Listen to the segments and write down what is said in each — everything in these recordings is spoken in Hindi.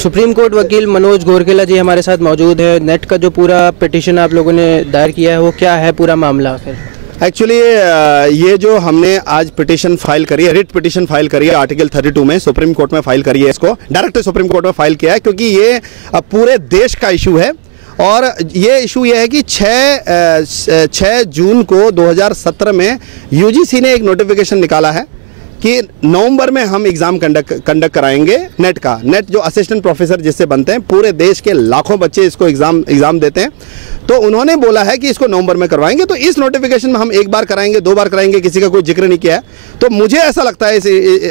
सुप्रीम कोर्ट वकील मनोज गोरखेला जी हमारे साथ मौजूद है। नेट का जो पूरा पिटीशन आप लोगों ने दायर किया है वो क्या है पूरा मामला? फिर एक्चुअली ये जो हमने आज पिटीशन फाइल करी है, रिट पिटीशन फाइल करी है आर्टिकल 32 में सुप्रीम कोर्ट में फाइल करी है, इसको डायरेक्ट सुप्रीम कोर्ट में फाइल किया है क्योंकि ये पूरे देश का इशू है। और ये इशू ये है कि 6 जून को 2017 में यूजीसी ने एक नोटिफिकेशन निकाला है कि नवंबर में हम एग्ज़ाम कंडक्ट कराएंगे नेट का। नेट जो असिस्टेंट प्रोफेसर जिससे बनते हैं, पूरे देश के लाखों बच्चे इसको एग्ज़ाम देते हैं, तो उन्होंने बोला है कि इसको नवंबर में करवाएंगे। तो इस नोटिफिकेशन में हम एक बार कराएंगे, 2 बार कराएंगे, किसी का कोई जिक्र नहीं किया है। तो मुझे ऐसा लगता है,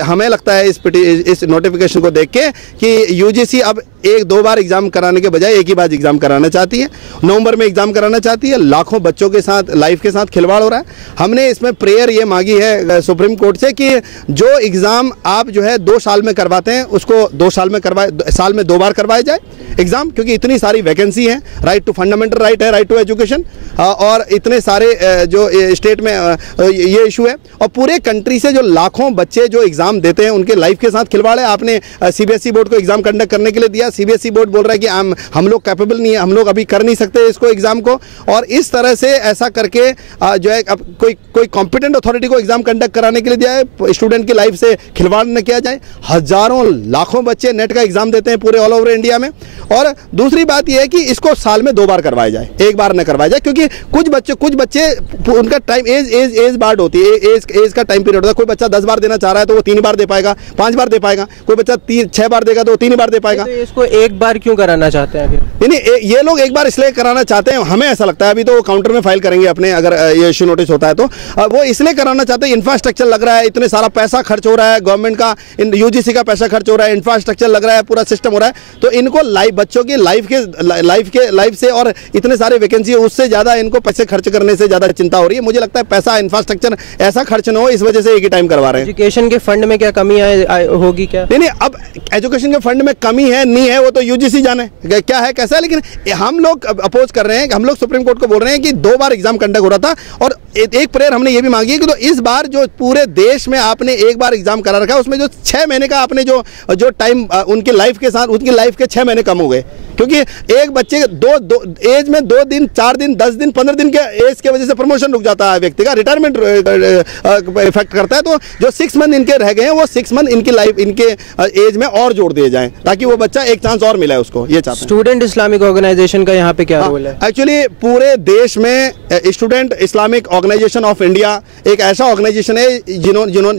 हमें लगता है इस नोटिफिकेशन को देख के कि यूजीसी अब 1-2 बार एग्ज़ाम कराने के बजाय एक ही बार एग्ज़ाम कराना चाहती है, नवंबर में एग्ज़ाम कराना चाहती है। लाखों बच्चों के साथ, लाइफ के साथ खिलवाड़ हो रहा है। हमने इसमें प्रेयर ये मांगी है सुप्रीम कोर्ट से कि जो एग्ज़ाम आप जो है 2 साल में करवाते हैं उसको 2 साल में साल में 2 बार करवाया जाए एग्ज़ाम, क्योंकि इतनी सारी वैकेंसी है। राइट टू फंडामेंटल राइट है, राइट टू एजुकेशन, और इतने सारे जो स्टेट में ये इशू है। और पूरे कंट्री से जो लाखों बच्चे जो एग्ज़ाम देते हैं उनके लाइफ के साथ खिलवाड़ है। आपने सीबीएसई बोर्ड को एग्ज़ाम कंडक्ट करने के लिए दिया, सीबीएसई बोर्ड बोल रहा है कि हम लोग कैपेबल नहीं है, हम लोग अभी कर नहीं सकते इसको एग्ज़ाम को। और इस तरह से ऐसा करके जो है अब कोई कॉम्पिटेंट अथॉरिटी को एग्ज़ाम कंडक्ट कराने के लिए दिया है, स्टूडेंट की लाइफ से खिलवाड़ न किया जाए। हज़ारों लाखों बच्चे नेट का एग्ज़ाम देते हैं पूरे ऑल ओवर इंडिया में। और दूसरी बात यह है कि इसको साल में 2 बार करवाया जाए, एक बार न करवाया जाए, क्योंकि कुछ बच्चे उनका टाइम एज बार्ड होती है, एज का टाइम पीरियड होता है। कोई बच्चा 10 बार देना चाह रहा है तो वो 3 बार दे पाएगा, 5 बार दे पाएगा। कोई बच्चा 6 बार देगा तो वो 3 बार दे पाएगा। तो इसको एक बार क्यों कराना चाहते हैं? नहीं, ये लोग एक बार इसलिए कराना चाहते हैं, हमें ऐसा लगता है, अभी तो वो काउंटर में फाइल करेंगे अपने, अगर ये इशू नोटिस होता है तो वो इसलिए कराना चाहते हैं। इंफ्रास्ट्रक्चर लग रहा है, इतने सारा पैसा खर्च हो रहा है, गवर्नमेंट का, यूजीसी का पैसा खर्च हो रहा है, इंफ्रास्ट्रक्चर लग रहा है, पूरा सिस्टम हो रहा है। तो इनको बच्चों की लाइफ से और इतने सारे वैकेंसी है, उससे ज़्यादा इनको पैसे खर्च करने से ज़्यादा चिंता हो रही है। मुझे लगता है पैसा, इंफ्रास्ट्रक्चर ऐसा खर्च न हो, इस वजह से एक ही टाइम करवा रहे हैं। एजुकेशन के फंड में क्या कमी होगी क्या? नहीं, अब एजुकेशन के फंड में कमी है नहीं है वो तो यूजीसी जाने क्या है कैसा है। लेकिन हम लोग अपोज कर रहे हैं, हम लोग सुप्रीम कोर्ट को बोल रहे हैं कि 2 बार एग्जाम कंडक्ट हो रहा था। और एक प्रेयर हमने ये भी मांगी है कि तो इस बार जो पूरे देश में आपने एक बार एग्जाम करा रखा है, उसमें जो 6 महीने का आपने जो टाइम उनकी लाइफ के साथ, उनकी लाइफ के 6 महीने कम हो गए। क्योंकि एक बच्चे दो एज में 2 दिन, 4 दिन, 10 दिन, 15 दिन के एज के वजह से प्रमोशन रुक जाता है, व्यक्ति का रिटायरमेंट इफेक्ट करता है। तो जो 6 मंथ इनके रह गए हैं, वो 6 मंथ इनकी लाइफ, इनके एज में और जोड़ दिए जाएं, ताकि वो बच्चा एक चांस और मिला है उसको। ये चाहते हैं। स्टूडेंट इस्लामिक ऑर्गेनाइजेशन का यहाँ पे क्या रोल है? एक्चुअली पूरे देश में student Islamic organisation of India एक ऐसा ऑर्गेनाइजेशन है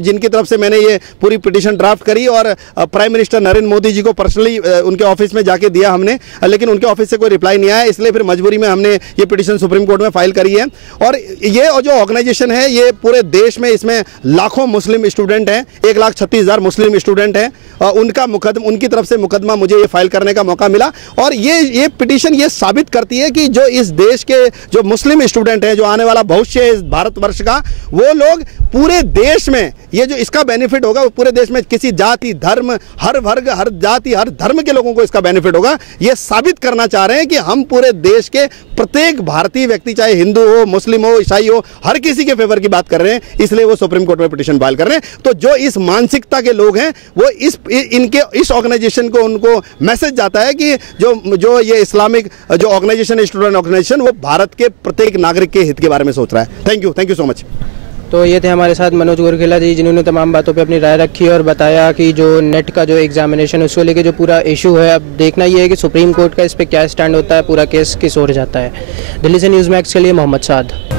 जिनकी तरफ से मैंने ये पूरी पिटीशन ड्राफ्ट करी और प्राइम मिनिस्टर नरेंद्र मोदी जी को पर्सनली उनके ऑफिस में जाके दिया हमने, लेकिन उनके ऑफिस से कोई रिप्लाई नहीं आया। इसलिए फिर मजबूरी में हमने ये पिटीशन सुप्रीम कोर्ट में फाइल करी है। और ये जो ऑर्गेनाइजेशन है, ये पूरे देश में, इसमें लाखों मुस्लिम स्टूडेंट हैं, 1,36,000 मुस्लिम स्टूडेंट हैं। उनकी तरफ से मुकदमा मुझे ये फाइल करने का मौका मिला। और ये पिटीशन ये साबित करती है कि जो इस देश के जो मुस्लिम स्टूडेंट हैं, जो आने वाला भविष्य है इस भारतवर्ष का, वो लोग पूरे देश में ये जो इसका बेनिफिट होगा, वो पूरे देश में किसी जाति, धर्म, हर वर्ग, हर जाति, हर धर्म के लोगों को इसका बेनिफिट होगा। ये साबित करना चाह रहे हैं कि हम पूरे देश के प्रत्येक भारतीय व्यक्ति, चाहे हिंदू हो, मुस्लिम हो, ईसाई हो, हर किसी के फेवर की बात कर रहे हैं। इसलिए वो सुप्रीम कोर्ट में पिटीशन फाइल कर रहे हैं। तो जो इस मानसिकता के लोग हैं, वो इस ऑर्गेनाइजेशन को, उनको मैसेज जाता है कि जो ये इस्लामिक जो ऑर्गेनाइजेशन है, स्टूडेंट ऑर्गेनाइजेशन, वो भारत के प्रत्येक नागरिक के हित के बारे में सोच रहा है। Thank you so much. तो ये थे हमारे साथ मनोज गोरखेला जी, जिन्होंने तमाम बातों पे अपनी राय रखी और बताया कि जो नेट का जो एग्जामिनेशन है उसको लेके जो पूरा इशू है, अब देखना ये है कि सुप्रीम कोर्ट का इस पे क्या स्टैंड होता है, पूरा केस किस ओर जाता है। दिल्ली से न्यूज़ मैक्स के लिए मोहम्मद साद।